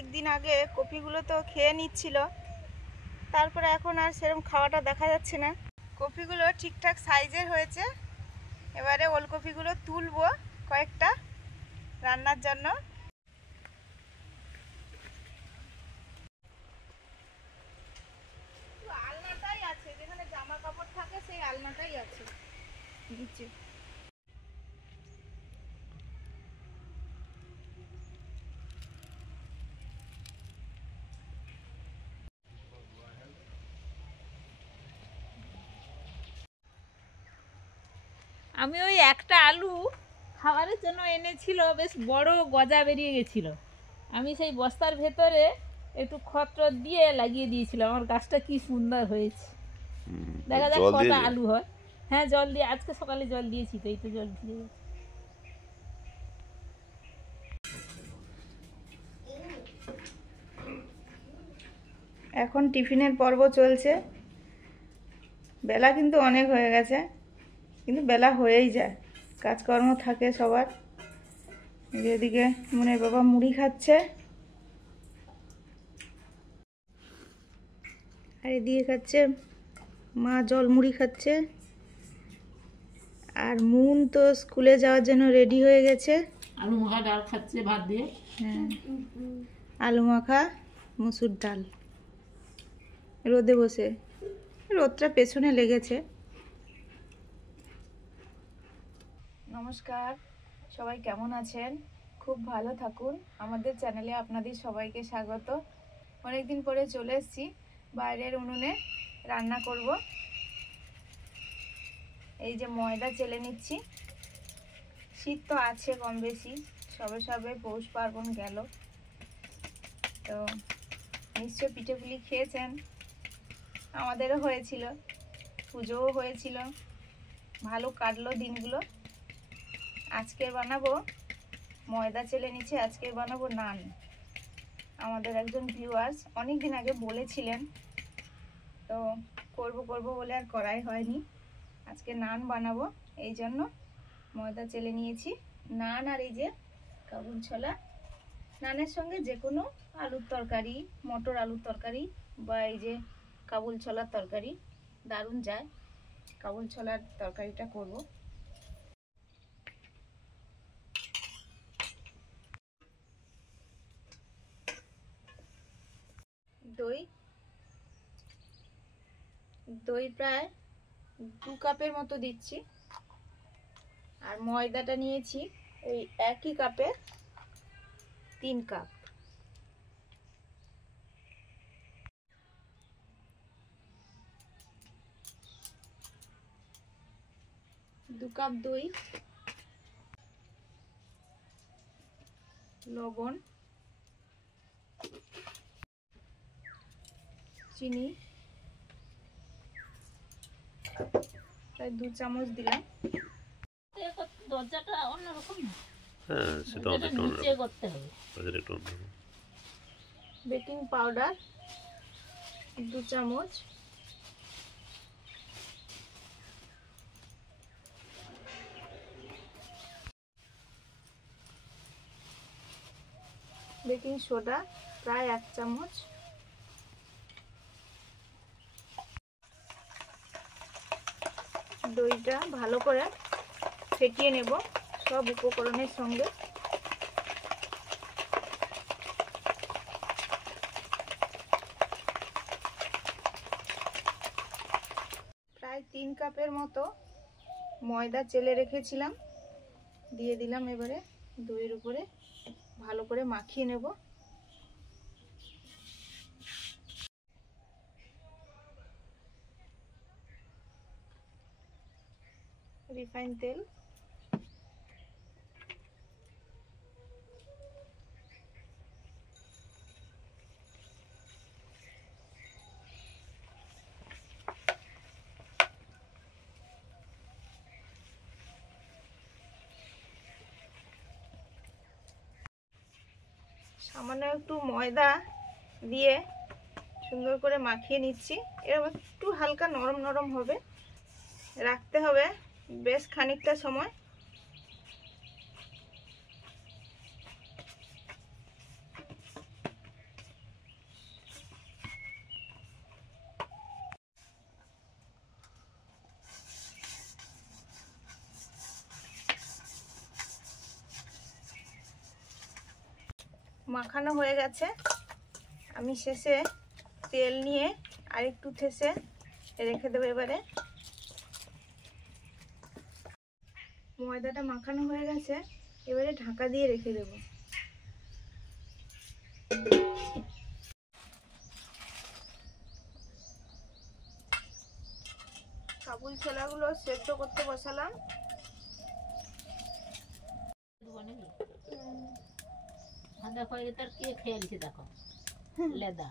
কয়েকদিন আগে কপিগুলো তো খেয়ে নিচ্ছিল, তারপরে এখন আর সেরকম খাওয়াটা দেখা যাচ্ছে না। কপিগুলো ঠিকঠাক সাইজের হয়েছে, এবারে ওলকপিগুলো তুলবো কয়েকটা রান্নার জন্য। আলনাটাই আছে, যেখানে জামা কাপড় থাকে সেই আলনাটাই আছে নিচে। আমি ওই একটা আলু খাবারের জন্য এনেছিল, বেশ বড় গজা বেরিয়ে গেছিল। আমি সেই বস্তার ভেতরে একটু খড় দিয়ে লাগিয়ে দিয়েছিলাম। আমার গাছটা কি সুন্দর হয়েছে, দেখা যাক কটা আলু হয়। হ্যাঁ, জল দিয়ে আজকে সকালে জল দিয়েছি, তো এই তো জল দিয়ে গেছে। এখন টিফিনের পর্ব চলছে। বেলা কিন্তু অনেক হয়ে গেছে, কিন্তু বেলা হয়েই যায়, কাজকর্ম থাকে সবার। এদিকে মনের বাবা মুড়ি খাচ্ছে, আর এদিকে খাচ্ছে মা জল মুড়ি খাচ্ছে। আর মুন তো স্কুলে যাওয়ার জন্য রেডি হয়ে গেছে, আলু মাখা ডাল খাচ্ছে ভাত দিয়ে। হ্যাঁ, আলু মাখা মসুর ডাল রোদে বসে, রোদটা পেছনে লেগেছে। নমস্কার, সবাই কেমন আছেন? খুব ভালো থাকুন। আমাদের চ্যানেলে আপনাদের সবাইকে স্বাগত। অনেকদিন পরে চলে এসেছি, বাইরের উনুনে রান্না করব। এই যে ময়দা চেলে নিচ্ছি। শীত তো আছে কম বেশি, সবে সবে পৌষ পার্বণ গেল, তো নিশ্চয় পিঠেপুলি খেয়েছেন। আমাদেরও হয়েছিল, পুজোও হয়েছিল, ভালো কাটলো দিনগুলো। আজকে বানাবো, ময়দা চেলে নিচ্ছে, আজকে বানাবো নান। আমাদের একজন ভিউয়ার্স অনেক দিন আগে বলেছিলেন, তো করব বলে আর করাই হয়নি। আজকে নান বানাবো, এই জন্য ময়দা চেলে নিয়েছি। নান আর এই যে কাবুল ছোলা, নানের সঙ্গে যে কোনো আলুর তরকারি, মটর আলুর তরকারি বা এই যে কাবুল ছোলার তরকারি দারুণ যায়। কাবুল ছোলার তরকারিটা করব। দই প্রায় 2 কাপের মতো দিচ্ছি, আর ময়দাটা নিয়েছি ওই একই কাপের 3 কাপ। দু কাপ দই, লবণ, চিনি প্রায় 2 চামচ দিলাম। দরজাটা অন্যরকম, হ্যাঁ সেটা নিচে করতে হবে। বেকিং পাউডার 2 চামচ, বেকিং সোডা প্রায় 1 চামচ, দইটা ভালো করে ফেটিয়ে নেব সব উপকরণের সঙ্গে। প্রায় 3 কাপের মতো ময়দা চেলে রেখেছিলাম, দিয়ে দিলাম। এবারে দইয়ের উপরে ভালো করে মাখিয়ে নেব। রিফাইন তেল, সামান্য একটু ময়দা দিয়ে সুন্দর করে মাখিয়ে নিচ্ছি। এবার একটু হালকা নরম নরম হবে, রাখতে হবে বেশ খানিকটা সময়। মাখানো হয়ে গেছে। আমি শেষে তেল নিয়ে আরেকটু ঠেসে রেখে দেবো। এবারে ময়দাটা মাখানো হয়ে গেছে, এবারে ঢাকা দিয়ে রেখে দেবো। কাবুল ছোলাগুলো সেদ্ধ করতে বসালাম। দেখো এটার কে খেয়েছে, দেখো লেদা।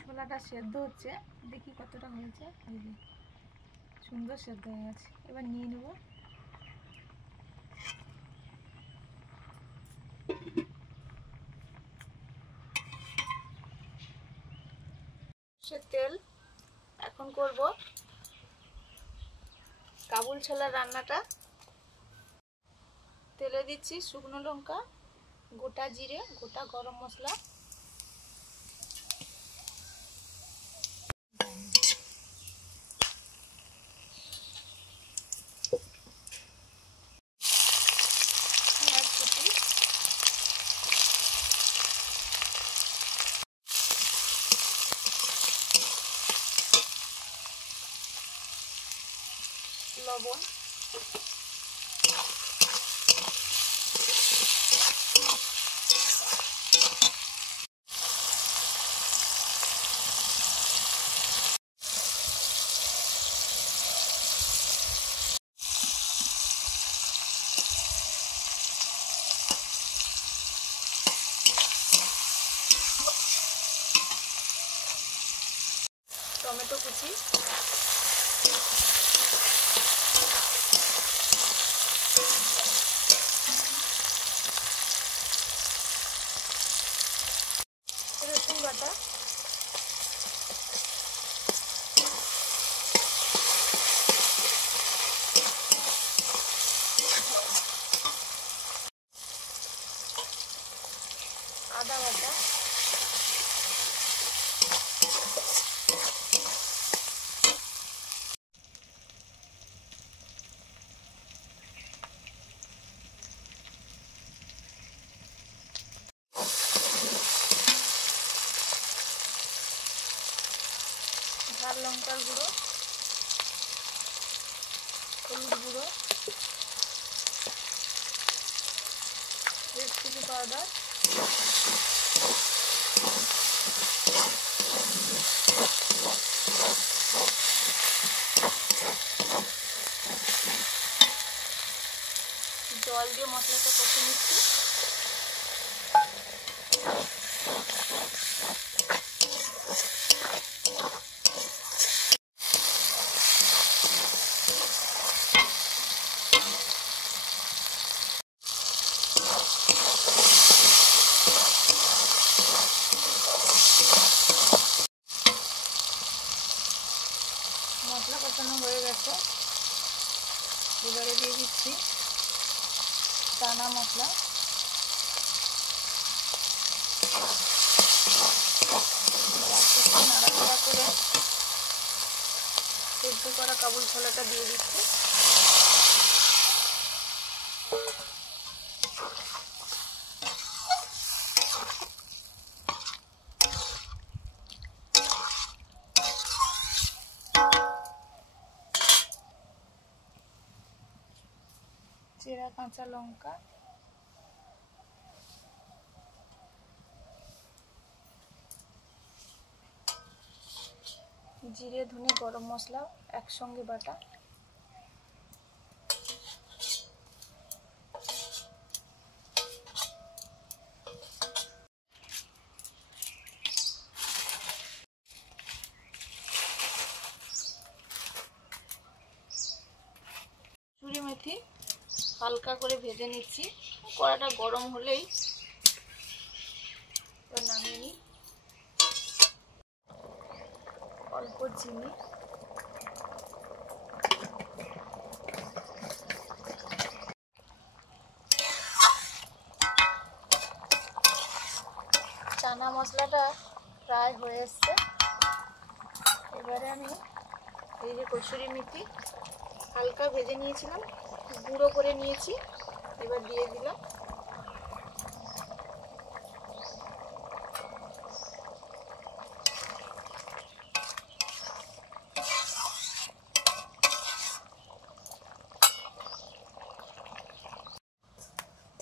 ছোলাটা সেদ্ধ হচ্ছে, দেখি কতটা হয়েছে। এই যে সুন্দর সেদ্ধ হয়ে গেছে। এবার নিয়ে নেব। সে তেল এখন করব কাবুল ছোলার রান্নাটা। তেলে দিচ্ছি শুকনো লঙ্কা, গোটা জিরে, গোটা গরম মশলা, পেঁয়াজ কুচি, লবণ, টমেটো কুচি, রসুন বাটা, আদা বাটা, ঝাল লঙ্কার গুঁড়ো, হলুদ গুঁড়ো, রেড চিলি পাউডার, জল দিয়ে মশলাটা কষে নিচ্ছি। মশলা কষানো হয়ে গেছে, এবারে দিয়ে দিচ্ছি চানা মশলা, নাড়াচাড়া করে সেদ্ধ করা কাবুল ছোলাটা দিয়ে দিচ্ছি। চেরা কাঁচা লঙ্কা, জিরে, ধনে, গরম মশলা একসঙ্গে বাটা, কসুরি মেথি হালকা করে ভেজে নিচ্ছি। কড়াটা গরম হলেই নামিয়ে নিই। অল্প চিনি, মশলাটা প্রায় হয়ে এসছে। এবারে আমি এই যে কসুরি মেথি হালকা ভেজে নিয়েছিলাম, গুঁড়ো করে নিয়েছি, এবার দিয়ে দিলাম।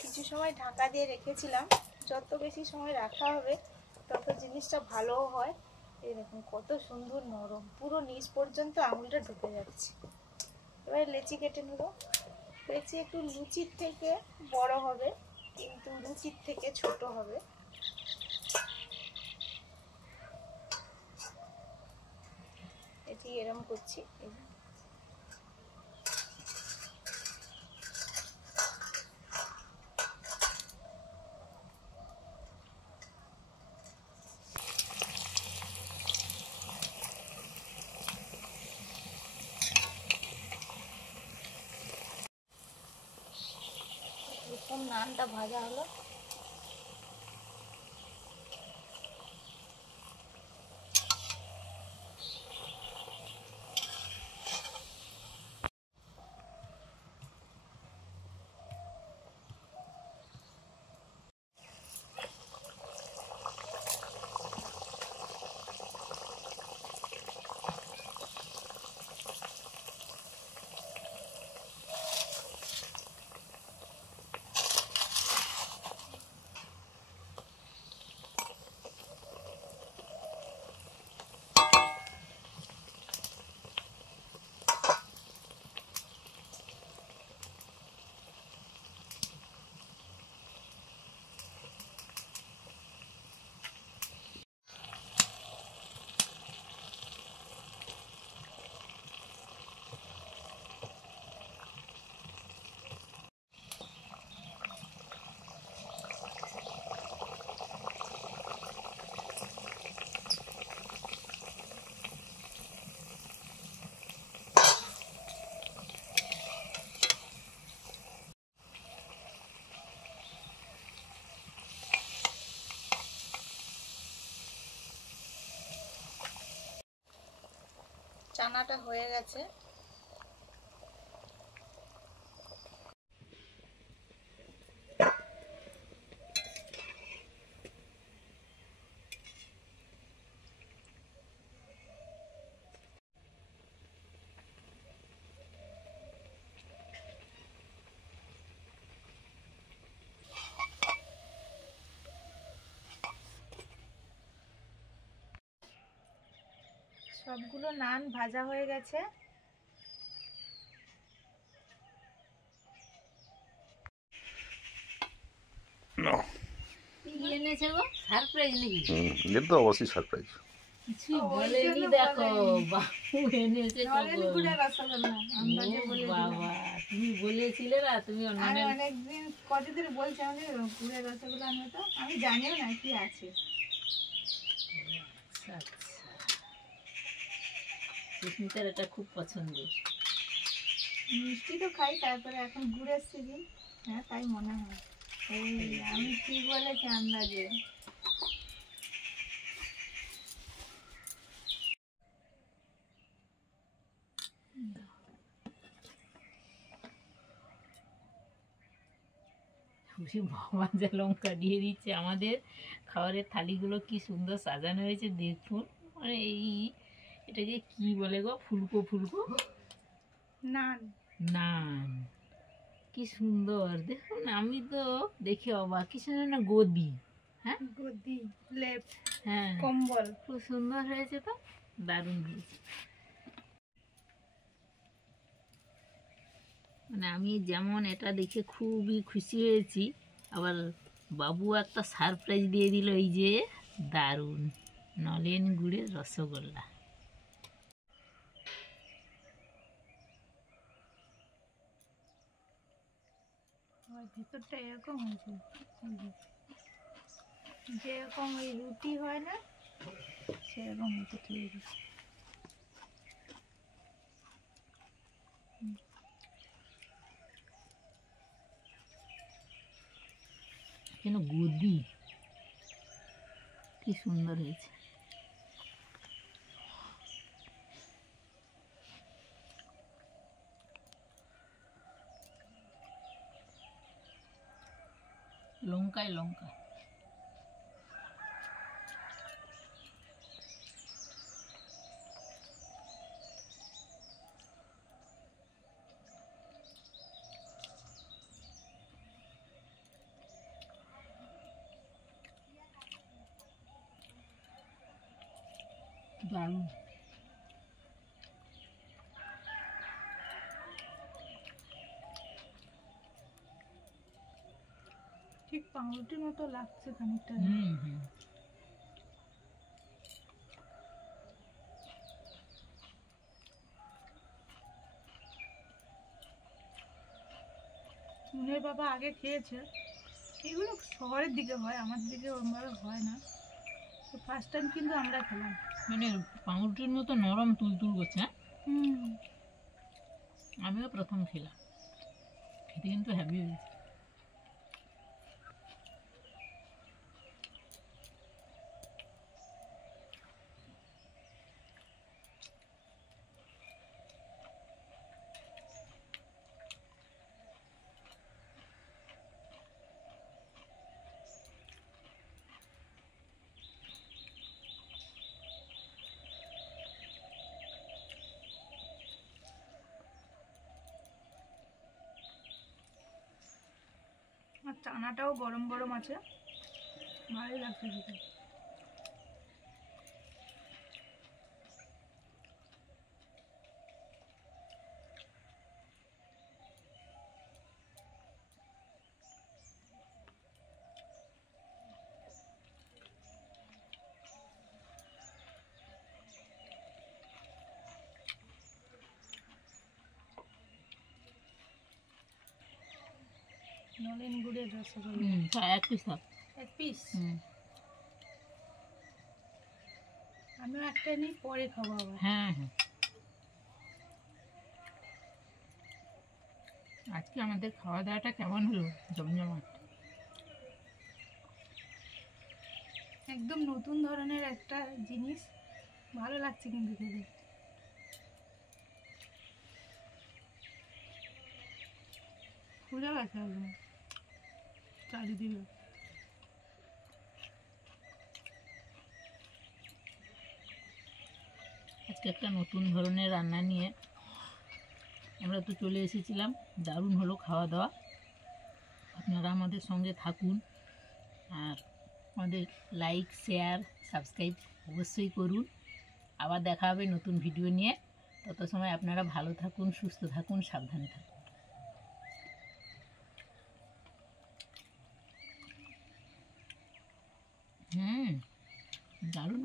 কিছু সময় ঢাকা দিয়ে রেখেছিলাম, যত বেশি সময় রাখা হবে তত জিনিসটা ভালোও হয়। এই দেখুন কত সুন্দর নরম, পুরো নিচ পর্যন্ত আঙুলটা ঢুকে যাচ্ছে। এবার লেচি কেটে নেব। লেচি একটু লুচির থেকে বড় হবে, কিন্তু লুচির থেকে ছোট হবে। এটি এরকম করছি। এরকম নানটা ভাজা হলো। চানাটা হয়ে গেছে। সবগুলো নান ভাজা হয়ে গেছে। কি এনেছে গো? সারপ্রাইজ নাকি? এটা তো অবশ্যই সারপ্রাইজ। কিছুই বলেনি, দেখো বাবু এনেছে বাবা। তুমি বলেছিলে না, তুমি আমি অনেকদিন কতদিন বলছি আমাদের গুড়ের রসগোল্লা আনবে, তো আমি জানিও না কি আছে। সুস্মিতার এটা খুব পছন্দ। মিষ্টি তো খাই, তারপরে এখন গুড়ের সিজন। হ্যাঁ তাই মনে হয়। এই আমি কি বলেছি আন্দাজে। ভগবান যা লঙ্কা দিয়ে দিচ্ছে। আমাদের খাবারের থালিগুলো কি সুন্দর সাজানো হয়েছে দেখুন। মানে এটাকে কি বলে গো? ফুলকো ফুলকো নান। নান কি সুন্দর দেখুন। আমি তো দেখে অবাক। কি সুন্দর না গদি। হ্যাঁ গদি, লেপ, হ্যাঁ কম্বল, খুব সুন্দর হয়েছে তো, দারুণ হয়েছে। মানে আমি যেমন এটা দেখে খুবই খুশি হয়েছি, আবার বাবু একটা সারপ্রাইজ দিয়ে দিল। এই যে দারুণ নলেন গুড়ের রসগোল্লা। ভিতরটা এরকম হয়েছে, যেরকম ওই রুটি হয় না সেরকম হয়েছে। ঠিক আছে, কেন গদি কি সুন্দর হয়েছে। লঙ্কায় লঙ্কা। দারুণ। ঠিক পাউরুটির মতো লাগছে খানিকটা। হুম। মুনের বাবা আগে খেয়েছে, এগুলো শহরের দিকে হয়, আমাদের দিকে ওরমভাবে হয় না। তো ফার্স্ট টাইম কিন্তু আমরা খেলাম। মানে পাউরুটির মতো নরম তুলতুল করছে। আমিও প্রথম খেলাম, খেতে কিন্তু হ্যাভি হয়েছে। আর চানাটাও গরম গরম আছে, ভালোই লাগছে খেতে। নলেন গুড়ের রসগোল্লা এক পিস থাক। এক পিস। আমিও একটা নিই, পরে খাবো আবার। হ্যাঁ। আজকে আমাদের খাওয়া দাওয়াটা কেমন হলো? জমজমাট। একদম নতুন ধরনের একটা জিনিস, ভালো লাগছে কিন্তু খেতে। ফুলে গেছে একদম চারিদিকে। আজকে একটা নতুন ধরনের রান্না নিয়ে আমরা তো চলে এসেছিলাম। দারুণ হলো খাওয়া দাওয়া। আপনারা আমাদের সঙ্গে থাকুন, আর আমাদের লাইক, শেয়ার, সাবস্ক্রাইব অবশ্যই করুন। আবার দেখা হবে নতুন ভিডিও নিয়ে। তত সময় আপনারা ভালো থাকুন, সুস্থ থাকুন, সাবধানে থাকুন। দারুণ।